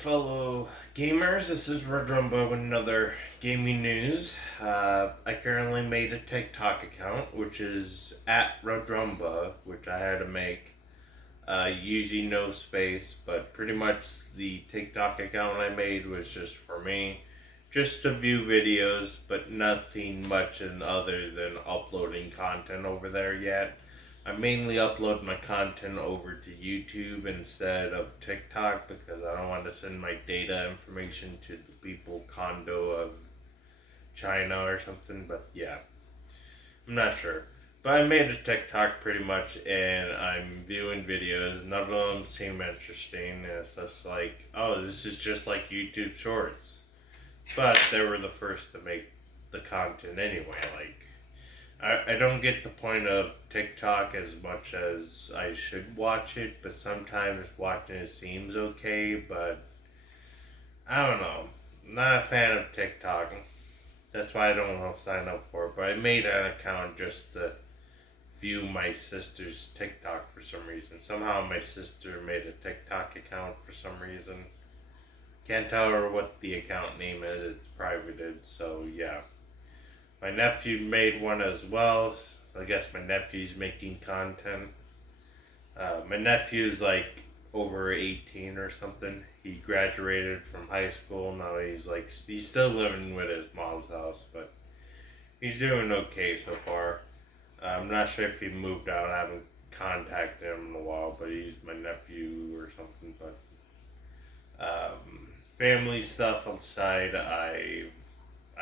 fellow gamers. This is Drumba with another gaming news. I currently made a TikTok account, which is at Drumba, which I had to make using no space, but pretty much the TikTok account I made was just for me, just to view videos, but nothing much in other than uploading content over there yet. I mainly upload my content over to YouTube instead of TikTok because I don't want to send my data information to the people condo of China or something, but yeah, I'm not sure. But I made a TikTok pretty much and I'm viewing videos. None of them seem interesting. It's just like, oh, this is just like YouTube Shorts. But they were the first to make the content anyway, like. I don't get the point of TikTok as much as I should watch it, but sometimes watching it seems okay, but I don't know. I'm not a fan of TikTok. That's why I don't want to sign up for it, but I made an account just to view my sister's TikTok for some reason. Somehow my sister made a TikTok account for some reason. Can't tell her what the account name is, it's privated, so yeah. My nephew made one as well. I guess my nephew's making content. My nephew's like over 18 or something. He graduated from high school. Now he's still living with his mom's house, but he's doing okay so far. I'm not sure if he moved out. I haven't contacted him in a while, but he's my nephew or something. But family stuff outside.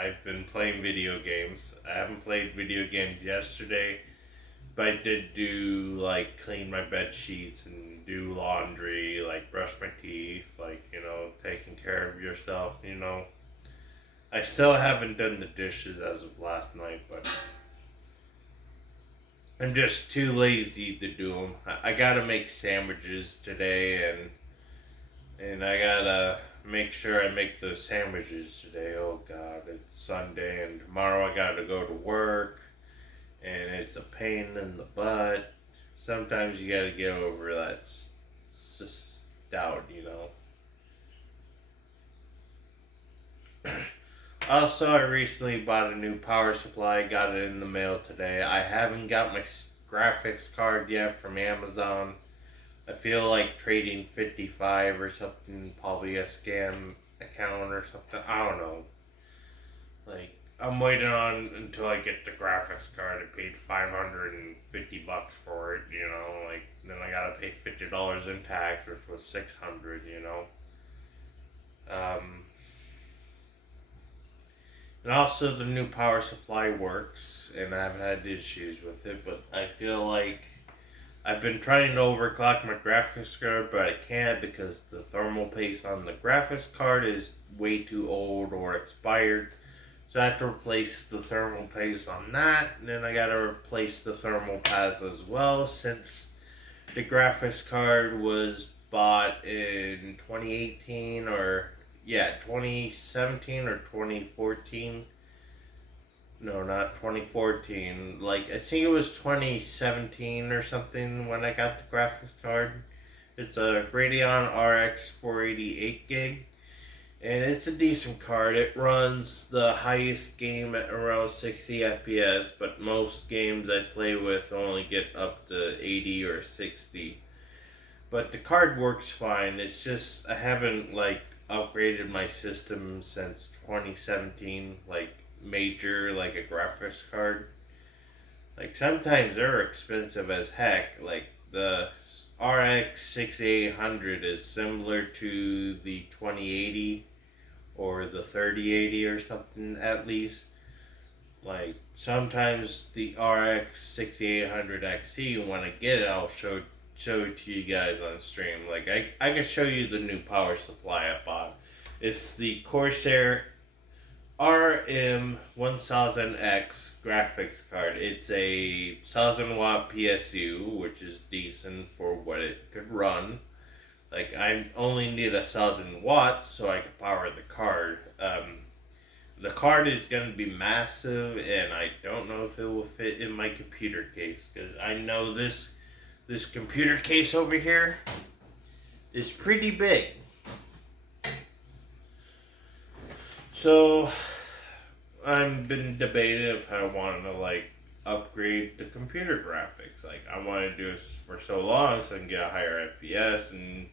I've been playing video games. I haven't played video games yesterday, but I did do, like, clean my bed sheets and do laundry, like, brush my teeth, like, taking care of yourself, I still haven't done the dishes as of last night, but I'm just too lazy to do them. I gotta make sandwiches today, and I gotta make sure I make those sandwiches today. Oh God, it's Sunday and tomorrow I gotta go to work and it's a pain in the butt. Sometimes you gotta get over that doubt, Also, I recently bought a new power supply, got it in the mail today. I haven't got my graphics card yet from Amazon. I feel like trading 55 or something, probably a scam account or something. I don't know. Like, I'm waiting on until I get the graphics card. I paid $550 for it, then I gotta pay $50 in tax, which was $600, And also the new power supply works, and I've had issues with it, but I feel like I've been trying to overclock my graphics card, but I can't because the thermal paste on the graphics card is way too old or expired. So I have to replace the thermal paste on that, and then I gotta replace the thermal pads as well since the graphics card was bought in 2018 or 2017 or 2014. No, not 2014. Like, I think it was 2017 or something when I got the graphics card. It's a Radeon RX 488 gig. And it's a decent card. It runs the highest game at around 60 FPS. But most games I play with only get up to 80 or 60. But the card works fine. It's just, I haven't, upgraded my system since 2017. Major, like a graphics card. Sometimes they're expensive as heck. The RX 6800 is similar to the 2080 or the 3080 or something at least. Sometimes the RX 6800 XE, when I get it, I'll show it to you guys on stream. I can show you the new power supply I bought. It's the Corsair RM1000X graphics card. It's a 1000 watt PSU, which is decent for what it could run. I only need 1000 watts so I can power the card. The card is going to be massive, and I don't know if it will fit in my computer case, because I know this computer case over here is pretty big. So I've been debating if I want to like upgrade the computer graphics. Like I want to do this for so long so I can get a higher FPS and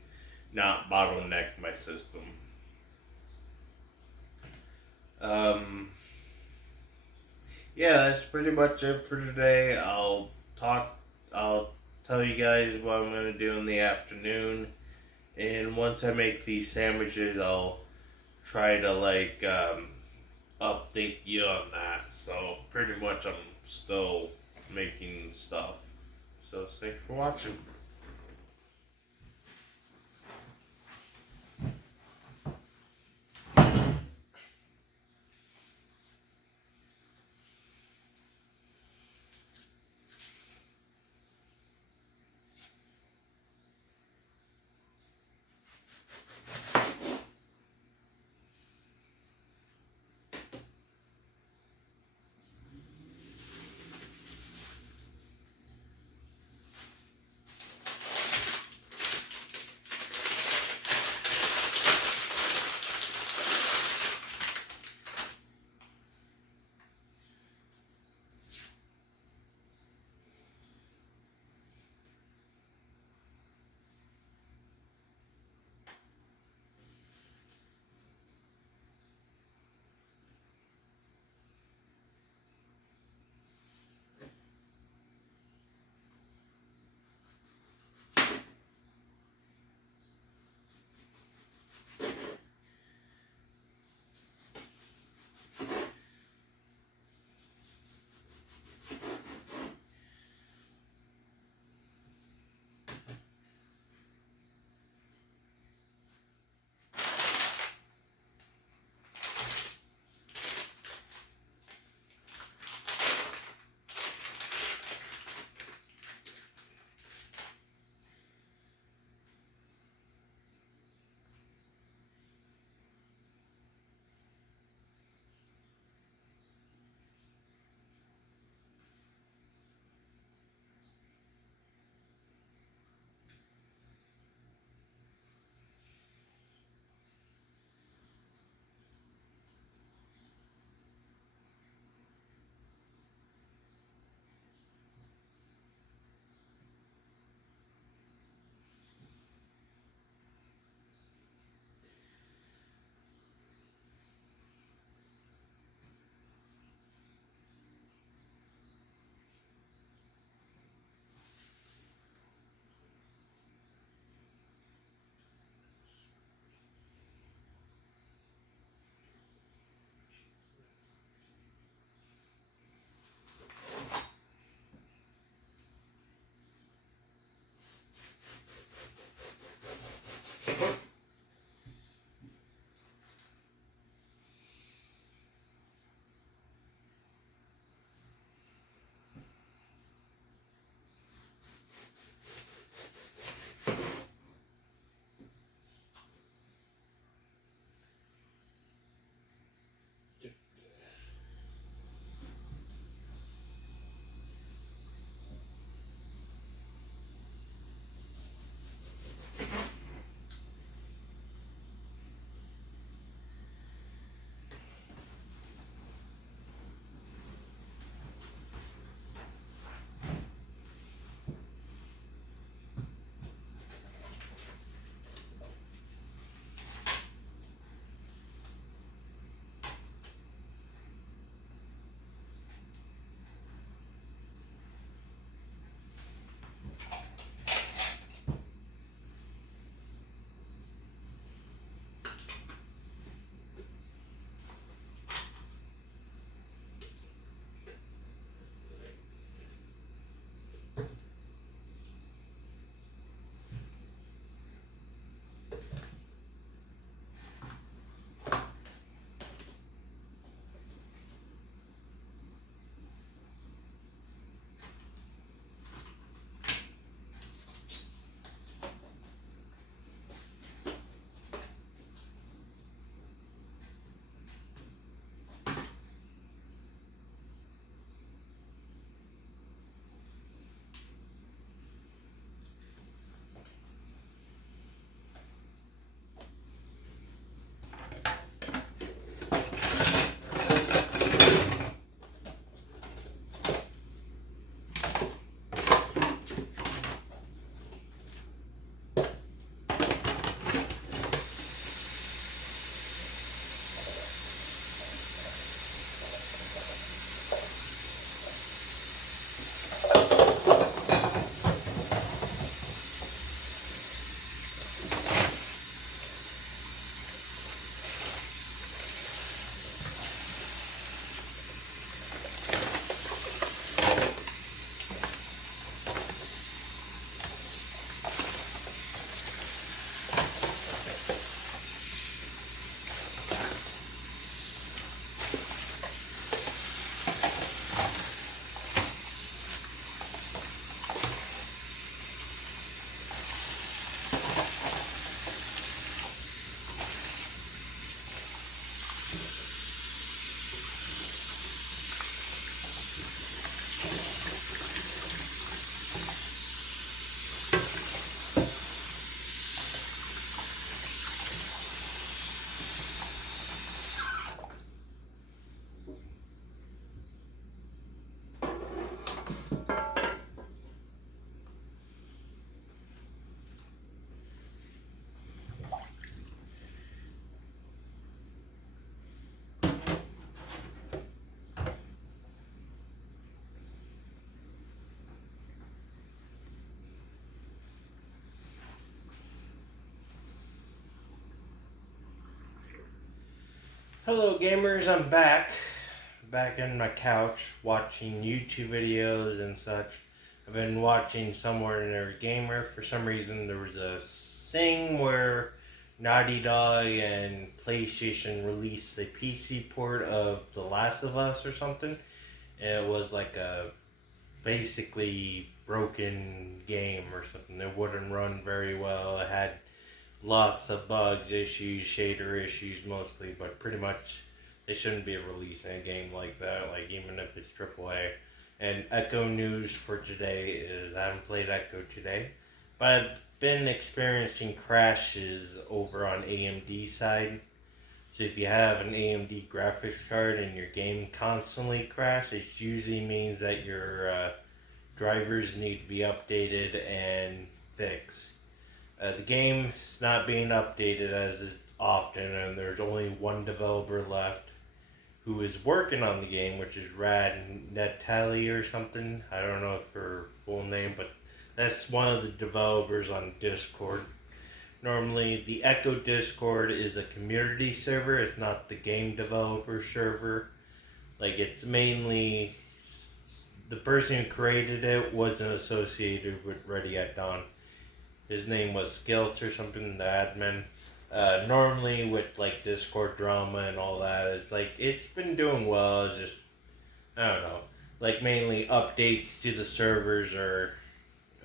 not bottleneck my system. Um, yeah, that's pretty much it for today. Talk. I'll tell you guys what I'm gonna do in the afternoon, and once I make these sandwiches, I'll try to update you on that. So pretty much, I'm still making stuff. So thanks for watching. Hello gamers, I'm back on my couch watching YouTube videos and such. I've been watching Some Ordinary Gamer. For some reason there was a thing where Naughty Dog and PlayStation released a PC port of The Last of Us or something. And it was like a basically broken game or something. It wouldn't run very well. It had lots of bugs, issues, shader issues mostly, but pretty much they shouldn't be releasing a game like that, like even if it's AAA. And Echo news for today is I haven't played Echo today, but I've been experiencing crashes over on AMD side. So if you have an AMD graphics card and your game constantly crashes, it usually means that your drivers need to be updated and fixed. The game's not being updated as often, and there's only one developer left who is working on the game, which is Rad Netali or something. I don't know if her full name, but that's one of the developers on Discord. Normally, the Echo Discord is a community server. It's not the game developer server. Like, it's mainly the person who created it wasn't associated with Ready at Dawn. His name was Skilt or something, the admin. Normally with like Discord drama and all that, it's like it's been doing well. It's just I don't know, like mainly updates to the servers or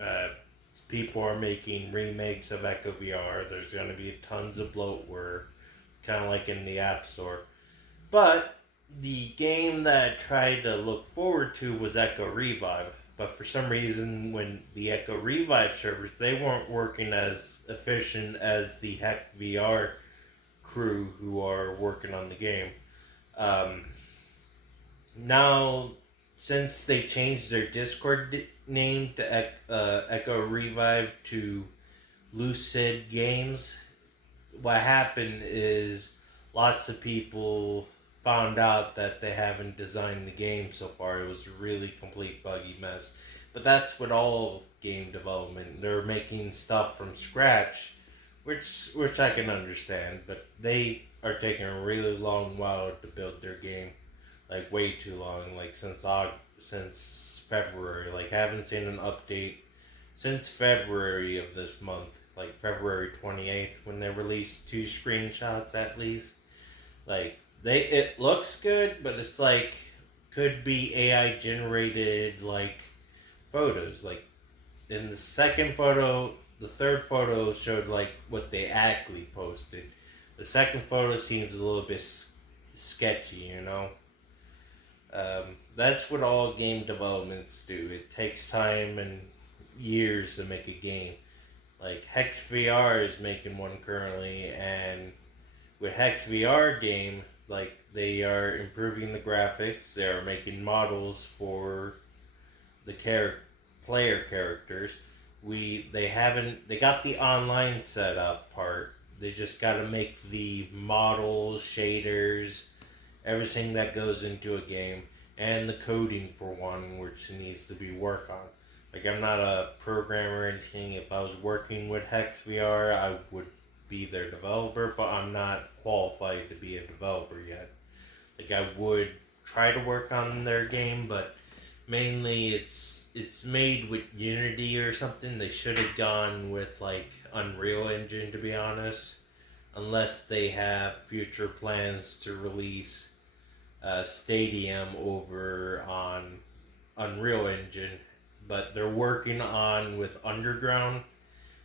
uh, people are making remakes of Echo VR. There's gonna be tons of bloatware, kind of like in the App Store. But the game that I tried to look forward to was Echo Revive. But for some reason, when the Echo Revive servers, they weren't working as efficient as the Heck VR crew who are working on the game. Um, Now, since they changed their Discord name to Echo Revive to Lucid Games, what happened is lots of people found out that they haven't designed the game so far. It was a really complete buggy mess. But that's with all game development. They're making stuff from scratch, which I can understand, but they are taking a really long while to build their game. Like way too long, like since February. Like haven't seen an update since February of this month, like February 28th when they released two screenshots at least. Like it looks good, but it's like could be AI generated like photos. Like in the second photo, the third photo showed like what they actually posted. The second photo seems a little bit sketchy, you know. That's what all game developments do. It takes time and years to make a game. Like Hex VR is making one currently, and with Hex VR game, like they are improving the graphics. They are making models for the player characters. They got the online setup part. They just got to make the models, shaders, everything that goes into a game, and the coding for one, which needs to be worked on. Like I'm not a programmer or anything. If I was working with Hex VR, I would be their developer, but I'm not qualified to be a developer yet. Like I would try to work on their game, but mainly it's made with Unity or something. They should have gone with like Unreal Engine to be honest, unless they have future plans to release Stadium over on Unreal Engine, but they're working on with Underground.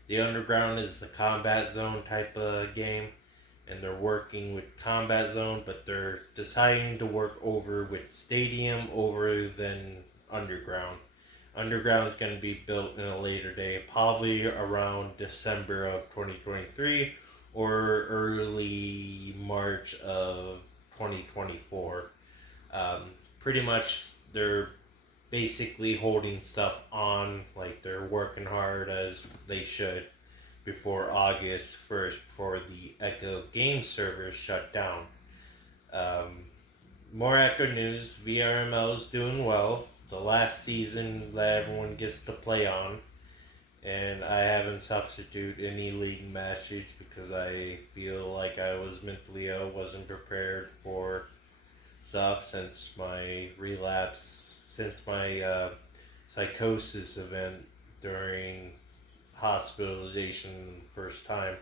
The Underground is the combat zone type of game, and they're working with combat zone, but they're deciding to work over with Stadium over than Underground. Underground is going to be built in a later day, probably around December of 2023 or early March of 2024. Pretty much they're basically holding stuff on, like they're working hard as they should before August 1st, before the Echo game servers shut down. More Echo news, VRML is doing well. The last season that everyone gets to play on. and I haven't substituted any league matches because I feel like I was mentally ill, wasn't prepared for stuff since my relapse, since my psychosis event during hospitalization the first time.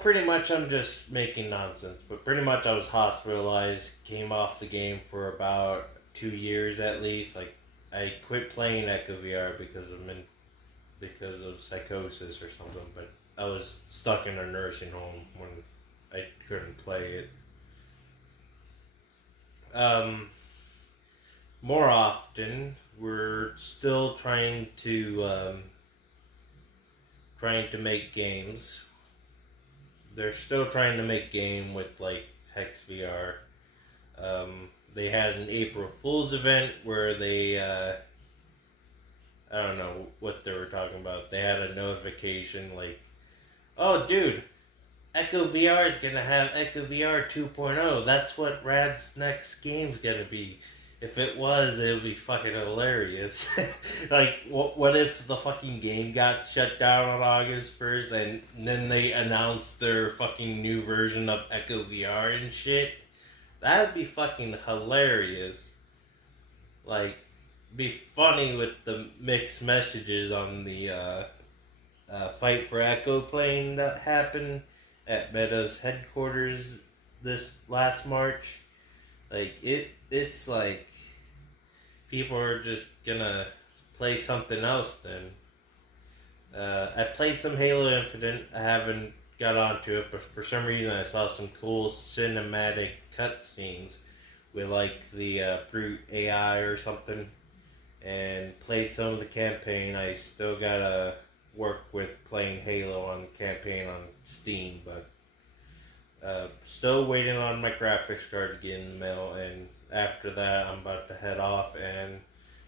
Pretty much I'm just making nonsense, but pretty much I was hospitalized, came off the game for about 2 years at least. Like, I quit playing Echo VR because of psychosis or something, but I was stuck in a nursing home when I couldn't play it. More often, we're still trying to make games. They're still trying to make game with like Hex VR. They had an April Fool's event where they I don't know what they were talking about. They had a notification like, "Oh, dude, Echo VR is gonna have Echo VR 2.0. That's what Rad's next game's gonna be." If it was, it would be fucking hilarious. Like, what if the fucking game got shut down on August 1st and then they announced their fucking new version of Echo VR and shit? That'd be fucking hilarious. Like, be funny with the mixed messages on the Fight for Echo claim that happened at Meta's headquarters this last March. Like, it's like people are just gonna play something else then. I played some Halo Infinite. I haven't got onto it, but for some reason I saw some cool cinematic cutscenes with like the brute AI or something, and played some of the campaign. I still gotta work with playing Halo on campaign on Steam, but still waiting on my graphics card to get in the mail, and after that I'm about to head off and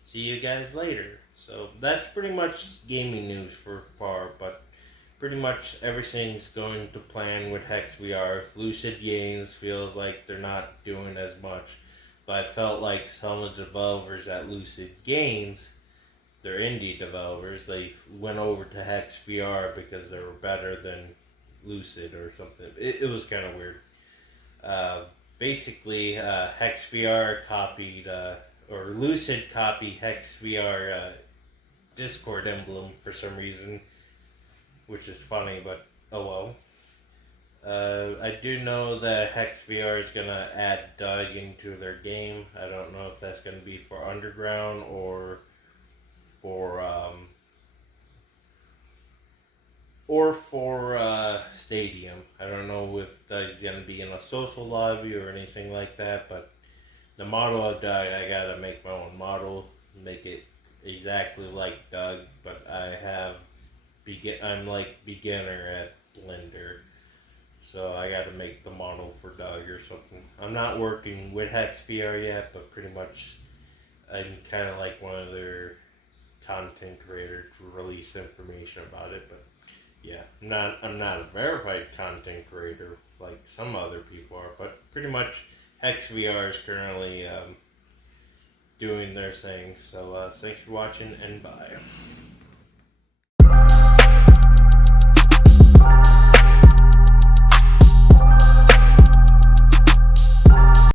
see you guys later. So that's pretty much gaming news for far, but pretty much everything's going to plan with Hex VR. Lucid Games feels like they're not doing as much, but I felt like some of the developers at Lucid Games, they're indie developers, they went over to Hex VR because they were better than Lucid or something. It was kind of weird. Basically, Hex VR copied, or Lucid copied Hex VR Discord emblem for some reason, which is funny, but oh well. I do know that Hex VR is going to add Doug into their game. I don't know if that's going to be for Underground or for Stadium. I don't know if Doug's going to be in a social lobby or anything like that, but the model of Doug, I got to make my own model, make it exactly like Doug, but I'm like beginner at Blender, so I got to make the model for Doug or something. I'm not working with Hex VR yet, but pretty much I'm kind of like one of their content creators to release information about it. But yeah, I'm not a verified content creator like some other people are, but pretty much Hex VR is currently doing their thing. So thanks for watching, and bye.